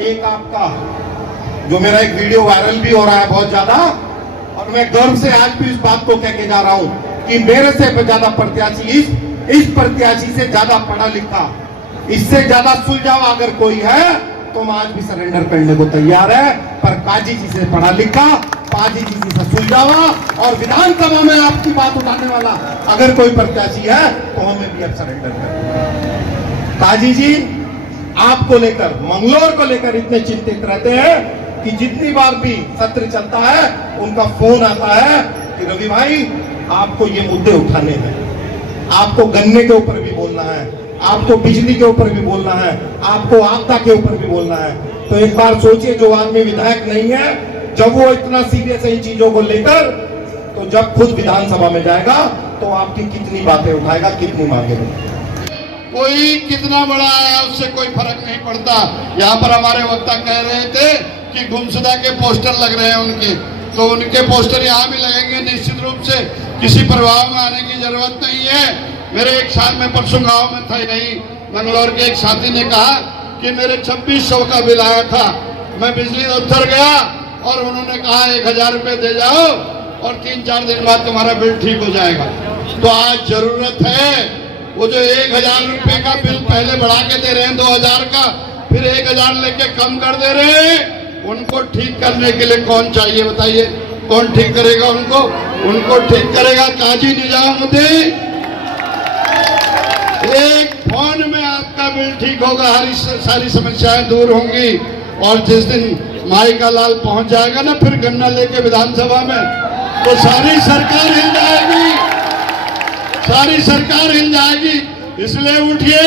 एक आपका जो मेरा एक वीडियो वायरल भी हो रहा है बहुत ज्यादा, और मैं गर्व से आज भी इस बात को कह के जा रहा हूं कि मेरे से ज्यादा प्रत्याशी, इस प्रत्याशी से ज्यादा पढ़ा लिखा, इससे ज्यादा सुलझावा अगर कोई है तो हम आज भी सरेंडर करने को तैयार है। पर काजी जी से पढ़ा लिखा, पाजी जी से सुलझावा और विधानसभा में आपकी बात उठाने वाला अगर कोई प्रत्याशी है तो हमें भी अब सरेंडर कर। काजी जी आपको लेकर, मंगलौर को लेकर इतने चिंतित रहते हैं कि जितनी बार भी सत्र चलता है उनका फोन आता है कि रवि भाई आपको ये मुद्दे उठाने हैं, आपको गन्ने के ऊपर भी बोलना है, आपको बिजली के ऊपर भी बोलना है, आपको आपदा के ऊपर भी बोलना है। तो एक बार सोचिए, जो आदमी विधायक नहीं है, जब वो इतना सीरियस है इन चीजों को लेकर, तो जब खुद विधानसभा में जाएगा तो आपकी कितनी बातें उठाएगा, कितनी मांगे। कोई कितना बड़ा है उससे कोई फर्क नहीं पड़ता। यहाँ पर हमारे वक्ता कह रहे थे कि गुमशुदा के पोस्टर लग रहे हैं उनके, तो उनके पोस्टर यहाँ भी लगेंगे निश्चित रूप से, किसी प्रभाव में आने की जरूरत नहीं है। मेरे एक साथ में परसों गाँव में था नहीं, मंगलौर के एक साथी ने कहा कि मेरे 2600 का बिल आया था, मैं बिजली दफ्तर गया और उन्होंने कहा 1000 रुपये दे जाओ और 3-4 दिन बाद तुम्हारा बिल ठीक हो जाएगा। तो आज जरूरत है, वो जो 1000 रुपये का बिल पहले बढ़ा के दे रहे हैं 2000 का, फिर 1000 लेके कम कर दे रहे हैं, उनको ठीक करने के लिए कौन चाहिए बताइए? कौन ठीक करेगा उनको? उनको ठीक करेगा काजी निजामुद्दीन। एक फोन में आपका बिल ठीक होगा, सारी समस्याएं दूर होंगी। और जिस दिन माई का लाल पहुंच जाएगा ना फिर गन्ना लेके विधानसभा में, तो सारी सरकार हिल जाएगी, सारी सरकार हिल जाएगी। इसलिए उठिए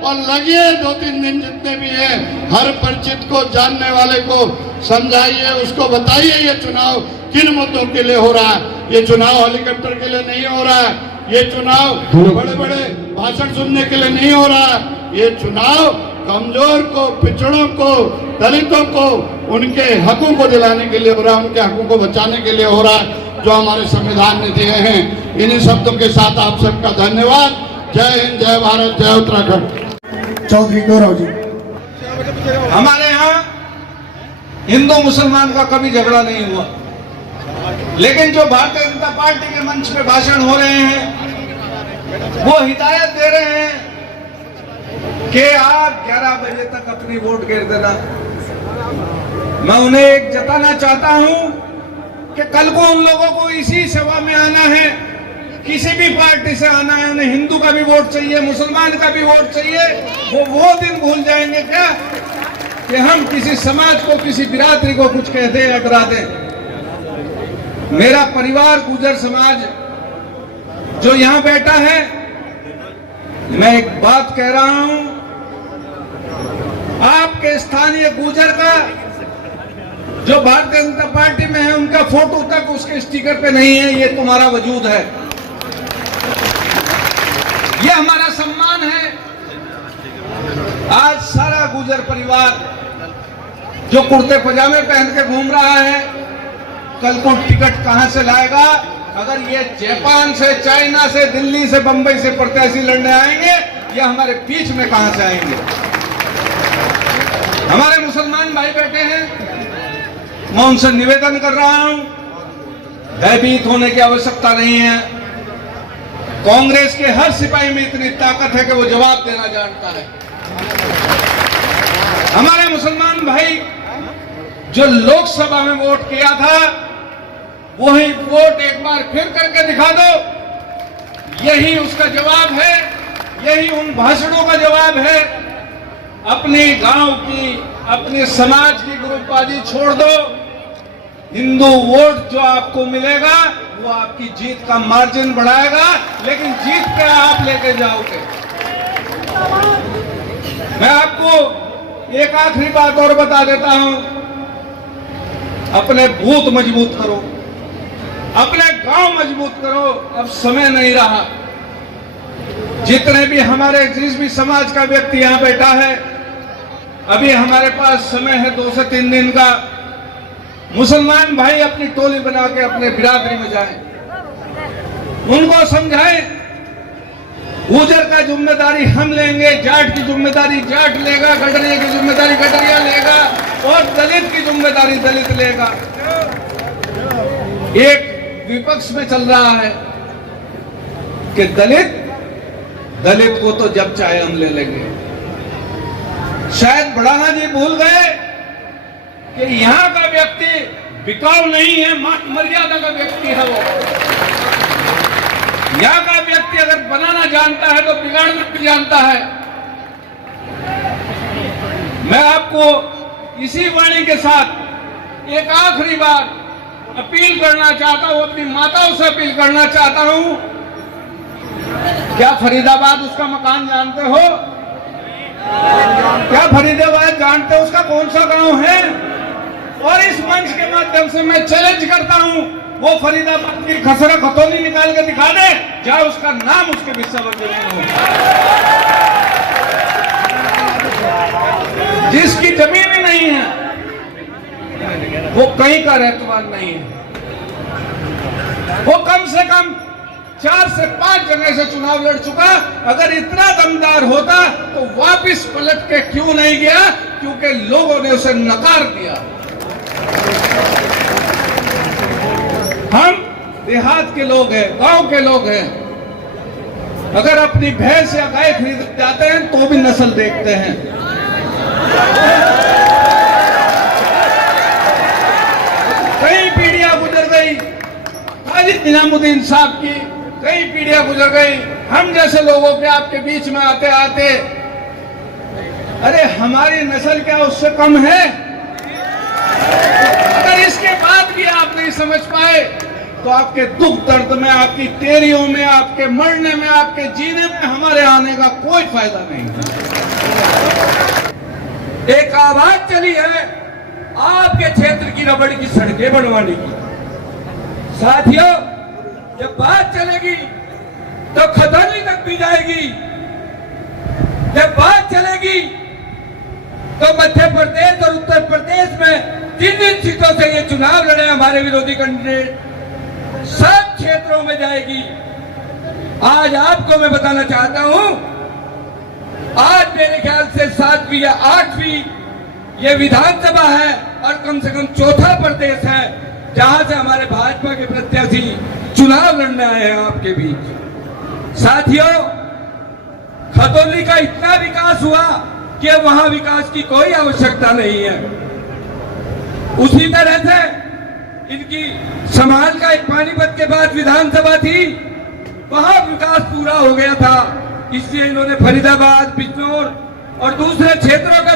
और लगिए, 2-3 दिन जितने भी हैं, हर परिचित को, जानने वाले को समझाइए, उसको बताइए ये चुनाव किन मुद्दों के लिए हो रहा है। ये चुनाव हेलीकॉप्टर के लिए नहीं हो रहा है, ये चुनाव बड़े बड़े भाषण सुनने के लिए नहीं हो रहा है, ये चुनाव कमजोर को, पिछड़ों को, दलितों को उनके हकों को दिलाने के लिए हो रहा है, उनके हकों को बचाने के लिए हो रहा है, जो हमारे संविधान ने दिए हैं। इन्हीं शब्दों के साथ आप सबका धन्यवाद। जय हिंद, जय भारत, जय उत्तराखंड। चौधरी गौरव जी। हमारे यहाँ हिंदू मुसलमान का कभी झगड़ा नहीं हुआ, लेकिन जो भारतीय जनता पार्टी के मंच पे भाषण हो रहे हैं वो हिदायत दे रहे हैं कि आप 11 बजे तक अपनी वोट गिर देना। मैं उन्हें एक जताना चाहता हूं कि कल को उन लोगों को इसी सभा में आना है, किसी भी पार्टी से आना है, उन्हें हिंदू का भी वोट चाहिए, मुसलमान का भी वोट चाहिए। वो दिन भूल जाएंगे क्या कि हम किसी समाज को, किसी बिरादरी को कुछ कह दें या डरा दें। मेरा परिवार गुर्जर समाज जो यहां बैठा है, मैं एक बात कह रहा हूं, आपके स्थानीय गुर्जर का जो भारतीय जनता पार्टी में है उनका फोटो तक उसके स्टिकर पे नहीं है, ये तुम्हारा वजूद है, ये हमारा सम्मान है। आज सारा गुर्जर परिवार जो कुर्ते पजामे पहन के घूम रहा है, कल को टिकट कहां से लाएगा? अगर ये जापान से, चाइना से, दिल्ली से, बंबई से प्रत्याशी लड़ने आएंगे, ये हमारे बीच में कहां से आएंगे? हमारे मुसलमान भाई बैठे हैं, मैं उनसे निवेदन कर रहा हूं, भयभीत होने की आवश्यकता नहीं है। कांग्रेस के हर सिपाही में इतनी ताकत है कि वो जवाब देना जानता है। हमारे मुसलमान भाई जो लोकसभा में वोट किया था, वही वोट एक बार फिर करके दिखा दो, यही उसका जवाब है, यही उन भाषणों का जवाब है। अपने गांव की, अपने समाज की ग्रुपबाजी छोड़ दो, हिंदू वोट जो आपको मिलेगा वो आपकी जीत का मार्जिन बढ़ाएगा, लेकिन जीत पे आप लेके जाओगे। मैं आपको एक आखिरी बात और बता देता हूं, अपने बूथ मजबूत करो, अपने गांव मजबूत करो। अब समय नहीं रहा, जितने भी हमारे जिस भी समाज का व्यक्ति यहां बैठा है, अभी हमारे पास समय है 2 से 3 दिन का। मुसलमान भाई अपनी टोली बना के अपने बिरादरी में जाएं, उनको समझाएं, गुर्जर का जिम्मेदारी हम लेंगे, जाट की जिम्मेदारी जाट लेगा, गडरिया की जिम्मेदारी गडरिया लेगा, और दलित की जिम्मेदारी दलित लेगा। एक विपक्ष में चल रहा है कि दलित को तो जब चाहे हम ले लेंगे। शायद बढ़ाना जी भूल गए कि यहां का व्यक्ति बिकाऊ नहीं है, मर्यादा का व्यक्ति है वो। यहां का व्यक्ति अगर बनाना जानता है तो बिगाड़ना भी जानता है। मैं आपको इसी वाणी के साथ एक आखिरी बार अपील करना चाहता हूं, अपनी माताओं से अपील करना चाहता हूं। क्या फरीदाबाद उसका मकान जानते हो? क्या फरीदाबाद जानते हो उसका कौन सा गांव है? और इस मंच के माध्यम से मैं चैलेंज करता हूं, वो फरीदाबाद की खसरा खतौनी निकाल के दिखा दे, चाहे उसका नाम उसके विषय में जमीन हो। जिसकी जमीन ही नहीं है वो कहीं का रहतवान नहीं है। वो कम से कम 4 से 5 जगह से चुनाव लड़ चुका। अगर इतना दमदार होता तो वापिस पलट के क्यों नहीं गया? क्योंकि लोगों ने उसे नकार दिया। हम देहात के लोग हैं, गांव के लोग हैं। अगर अपनी भैंस या गाय खरीद जाते हैं तो भी नस्ल देखते हैं। कई पीढ़ियां गुजर गई हाजी निजामुद्दीन साहब की, कई पीढ़ियां गुजर गई हम जैसे लोगों के आपके बीच में आते आते। अरे हमारी नस्ल क्या उससे कम है? अगर इसके बाद भी आप नहीं समझ पाए तो आपके दुख दर्द में, आपकी तेरियों में, आपके मरने में, आपके जीने में हमारे आने का कोई फायदा नहीं। एक आवाज चली है आपके क्षेत्र की रबड़ की सड़कें बनवाने की। साथियों, जब बात चलेगी तो खतौनी तक भी जाएगी। जब बात चलेगी तो मध्य प्रदेश और उत्तर प्रदेश में जिन सीटों से ये चुनाव लड़े हमारे विरोधी कैंडिडेट, सब क्षेत्रों में जाएगी। आज आपको मैं बताना चाहता हूं, आज मेरे ख्याल से 7वीं या 8वीं ये विधानसभा है और कम से कम चौथा प्रदेश है जहां से हमारे भाजपा के प्रत्याशी चुनाव लड़ने आए हैं आपके बीच। साथियों, खतौनी का इतना विकास हुआ कि वहां विकास की कोई आवश्यकता नहीं है। उसी तरह से इनकी समाज का एक पानीपत के बाद विधानसभा थी, वहां विकास पूरा हो गया था। इसलिए इन्होंने फरीदाबाद, बिजनौर और दूसरे क्षेत्रों का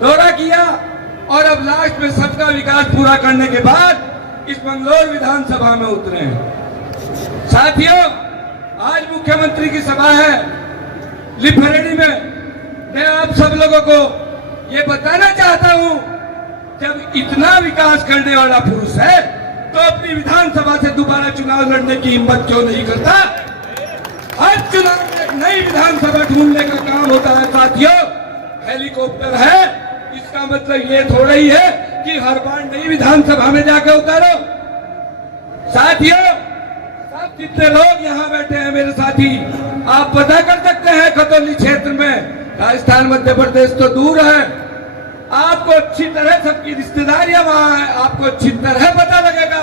दौरा किया और अब लास्ट में सबका विकास पूरा करने के बाद इस मंगलौर विधानसभा में उतरे हैं। साथियों, आज मुख्यमंत्री की सभा है लिफरेडी में। मैं आप सब लोगों को ये बताना चाहता हूं, जब इतना विकास करने वाला पुरुष है तो अपनी विधानसभा से दोबारा चुनाव लड़ने की हिम्मत क्यों नहीं करता? हर चुनाव में एक नई विधानसभा ढूंढने का काम होता है। साथियों, हेलीकॉप्टर है, इसका मतलब ये थोड़ा ही है कि हर बार नई विधानसभा में जाकर उतारो। साथियों, सब जितने लोग यहाँ बैठे हैं मेरे साथी, आप पता कर सकते हैं खतौनी क्षेत्र में, राजस्थान मध्य प्रदेश तो दूर है, आपको अच्छी तरह सबकी रिश्तेदारियां वहां है, आपको अच्छी तरह पता लगेगा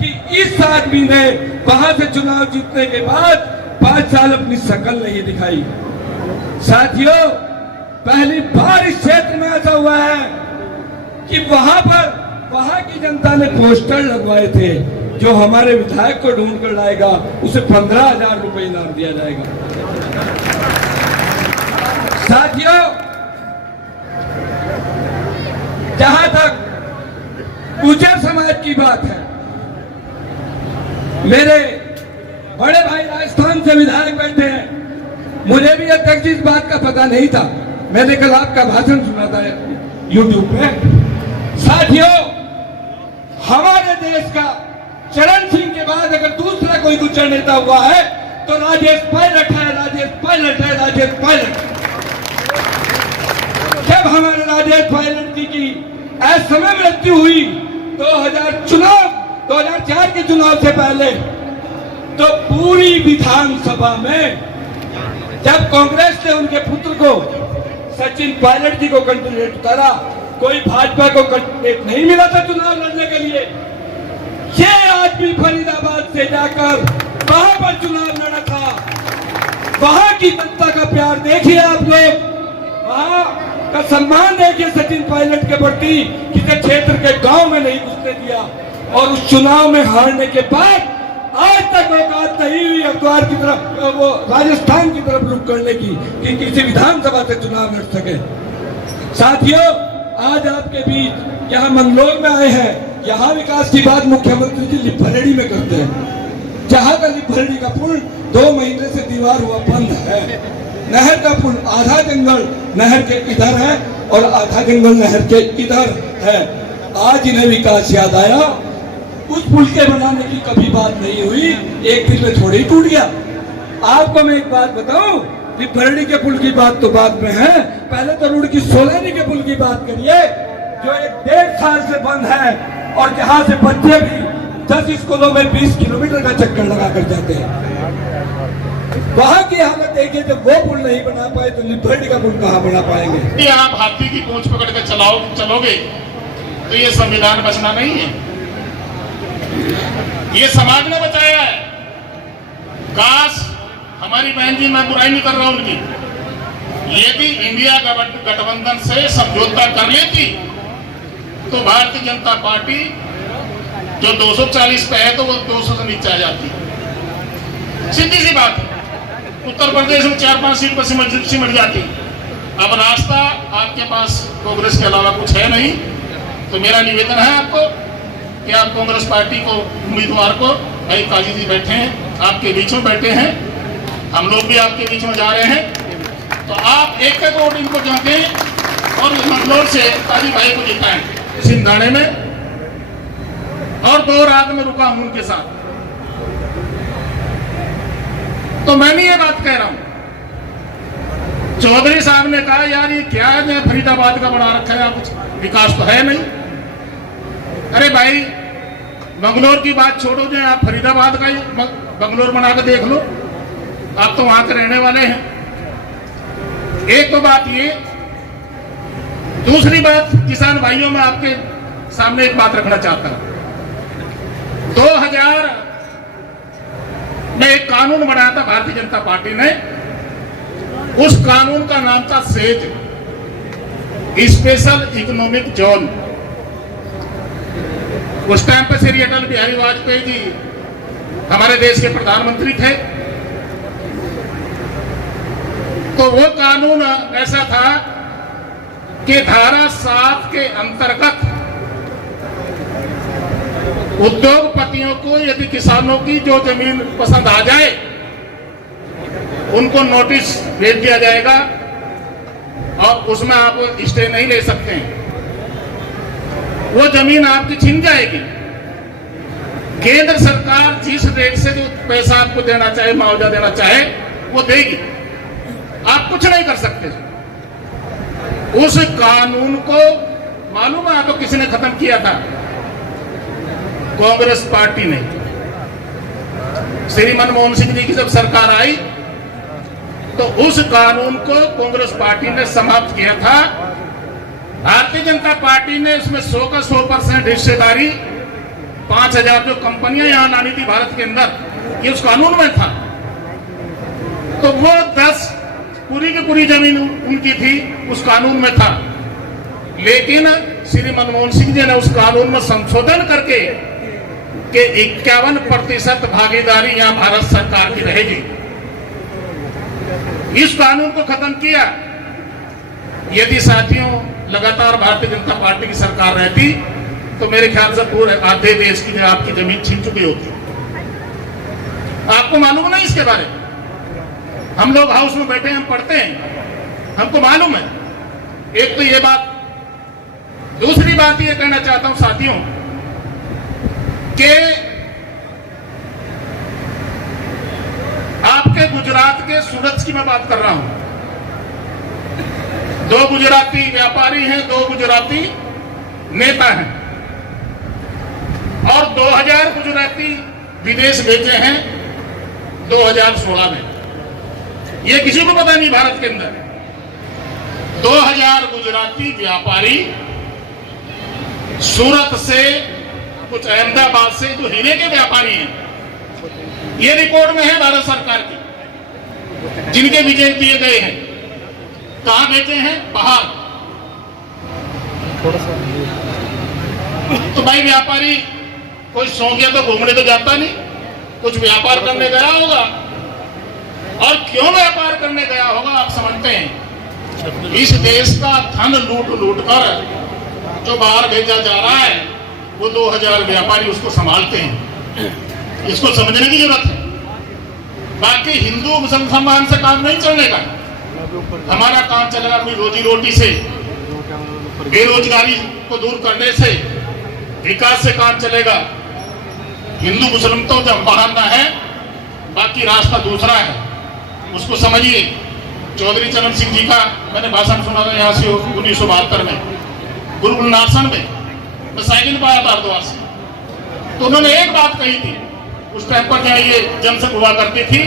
कि इस आदमी ने वहां से चुनाव जीतने के बाद 5 साल अपनी शक्ल नहीं दिखाई। साथियों, पहली बार इस क्षेत्र में ऐसा हुआ है कि वहां की जनता ने पोस्टर लगवाए थे, जो हमारे विधायक को ढूंढ कर लाएगा उसे 15,000 रुपए इनाम दिया जाएगा। साथियों, जहां तक गुर्जर समाज की बात है, मेरे बड़े भाई राजस्थान से विधायक बैठे हैं। मुझे भी अध्यक्ष जी इस बात का पता नहीं था, मैंने कल आपका भाषण सुना था यूट्यूब पे। साथियों, हमारे देश का चरण सिंह के बाद अगर दूसरा कोई गुर्जर नेता हुआ है तो राजेश पायलट है, राजेश पायलट है, राजेश पायलट। जब हमारे राजेश पायलट जी की असमय मृत्यु हुई 2004 के चुनाव से पहले, तो पूरी विधानसभा में जब कांग्रेस ने उनके पुत्र को सचिन पायलट जी को कैंडिडेट उतारा कोई भाजपा को कैंडिडेट नहीं मिला था चुनाव लड़ने के लिए। ये आदमी फरीदाबाद से जाकर वहां पर चुनाव लड़ा था। वहां की जनता का प्यार देखिए आप लोग, वहां का सम्मान देखिए सचिन पायलट के प्रति, किसी क्षेत्र के गांव में नहीं घुसने दिया। और उस चुनाव में हारने के बाद आज तक औकात नहीं हुई हरिद्वार की तरफ, वो राजस्थान की तरफ रुख करने की, कि किसी विधानसभा से चुनाव लड़ सके। साथियों, आज आपके बीच यहाँ मंगलौर में आए हैं। यहाँ विकास की बात मुख्यमंत्री जी लिपरेडी में करते हैं, जहाँ का लिपरेडी का पुल 2 महीने से दीवार हुआ बंद है। नहर का पुल आधा जंगल नहर के इधर है और आधा जंगल नहर के इधर है। आज इन्हें विकास याद आया, उस पुल के बनाने की कभी बात नहीं हुई, एक दिन में थोड़ी टूट गया। आपको मैं एक बात बताऊं, लिपरेडी के पुल की बात तो बाद में है, पहले तो रुड़की सोलानी के पुल की बात करिए, जो 1.5 साल से बंद है और जहां से बच्चे भी 10 स्कूलों में 20 किलोमीटर का चक्कर लगा कर जाते हैं। वहां की हालत देखिए, जब वो पुल नहीं बना पाए तो लिपरेडी का पुल कहां बना पाएंगे। यदि आप हाथी की पूंछ पकड़ के चलोगे तो ये संविधान बचना नहीं है, ये समाज ने बचाया है। काश हमारी बहन जी, मैं बुराई नहीं कर रहा उनकी, यदि इंडिया गठबंधन से समझौता कर लेती तो भारतीय जनता पार्टी जो 240 पे है तो वो 200 से नीचे आ जाती। सीधी सी बात है। उत्तर प्रदेश में 4-5 सीट पर सिमट जाती। अब रास्ता आपके पास कांग्रेस के अलावा कुछ है नहीं, तो मेरा निवेदन है आपको कि आप कांग्रेस पार्टी को उम्मीदवार को, भाई काजी जी बैठे हैं आपके बीच में, बैठे हैं, हम लोग भी आपके बीच में जा रहे हैं, तो आप एक वोट इनको जाते और मंगलौर से काजी भाई को जिताएं सिंधाने में, और 2 रात में रुका हूं उनके साथ। तो मैं नहीं ये बात कह रहा हूं। चौधरी साहब ने कहा यार ये क्या है, फरीदाबाद का बना रखा है, कुछ विकास तो है नहीं। अरे भाई, बंगलोर की बात छोड़ो, जो आप फरीदाबाद का ही बंगलोर बना के देख लो, आप तो वहां के रहने वाले हैं। एक तो बात ये, दूसरी बात, किसान भाइयों में आपके सामने एक बात रखना चाहता हूं। 2000 में एक कानून बनाया था भारतीय जनता पार्टी ने, उस कानून का नाम था सेज, स्पेशल इकोनॉमिक जोन। उस टाइम पर श्री अटल बिहारी वाजपेयी जी हमारे देश के प्रधानमंत्री थे। तो वो कानून ऐसा था कि धारा 7 के अंतर्गत उद्योगपतियों को यदि किसानों की जो जमीन पसंद आ जाए उनको नोटिस भेज दिया जाएगा और उसमें आप स्टे नहीं ले सकते हैं, वो जमीन आपकी छिन जाएगी। केंद्र सरकार जिस रेट से जो पैसा आपको देना चाहे, मुआवजा देना चाहे, वो देगी, आप कुछ नहीं कर सकते। उस कानून को मालूम है आपको किसी ने खत्म किया था? कांग्रेस पार्टी ने। श्री मनमोहन सिंह जी की जब सरकार आई तो उस कानून को कांग्रेस पार्टी ने समाप्त किया था। भारतीय जनता पार्टी ने इसमें 100 का 100% हिस्सेदारी 5000 जो कंपनियां यहां लानी थी भारत के अंदर, ये उस कानून में था। तो वो 10 पूरी की पूरी जमीन उनकी थी, उस कानून में था। लेकिन श्री मनमोहन सिंह जी ने उस कानून में संशोधन करके कि 51% भागीदारी यहां भारत सरकार की रहेगी, इस कानून को खत्म किया। यदि साथियों लगातार भारतीय जनता पार्टी की सरकार रहती तो मेरे ख्याल से पूरे आधे देश की जो आपकी जमीन छीन चुकी होती। आपको मालूम नहीं इसके बारे में? हम लोग हाउस में बैठे हैं, हम पढ़ते हैं, हमको मालूम है। एक तो ये बात। दूसरी बात ये कहना चाहता हूं साथियों कि आपके गुजरात के सूरत की मैं बात कर रहा हूं। 2 गुजराती व्यापारी हैं, 2 गुजराती नेता हैं और 2000 गुजराती विदेश भेजे हैं 2016 में। ये किसी को पता नहीं भारत के अंदर 2000 गुजराती व्यापारी सूरत से, कुछ अहमदाबाद से जो हीरे के व्यापारी हैं, ये रिकॉर्ड में है भारत सरकार की, जिनके विजय दिए गए हैं। कहां बेचे हैं? बाहर। तो भाई व्यापारी कोई सो गया तो घूमने तो जाता नहीं, कुछ व्यापार करने गया होगा। और क्यों व्यापार करने गया होगा आप समझते हैं? इस देश का धन लूट लूट कर जो बाहर भेजा जा रहा है, वो 2000 व्यापारी उसको संभालते हैं। इसको समझने की जरूरत है। बाकी हिंदू मुसलमान से काम नहीं चलने का। हमारा काम चलेगा अपनी रोजी रोटी से, बेरोजगारी को दूर करने से, विकास से काम चलेगा। हिंदू मुस्लिम तो जब बहाना है, बाकी रास्ता दूसरा है, उसको समझिए। चौधरी चरण सिंह जी का मैंने भाषण सुना था यहाँ से 1972 में गुरुकुल नारसन में। मैं साइकिल पर आया था हरिद्वार से, तो उन्होंने एक बात कही थी। उस टाइम पर जहाँ ये जनसभा हुआ करती थी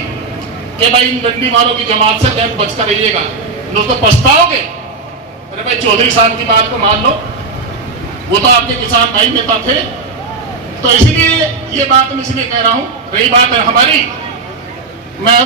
कि भाई इन डंडी मारों की जमात से बच कर रहिएगा, तो पछताओगे। अरे भाई चौधरी साहब की बात को मान लो, वो तो आपके किसान भाई नेता थे। तो इसलिए ये बात मैं इसलिए कह रहा हूं। रही बात है हमारी, मैं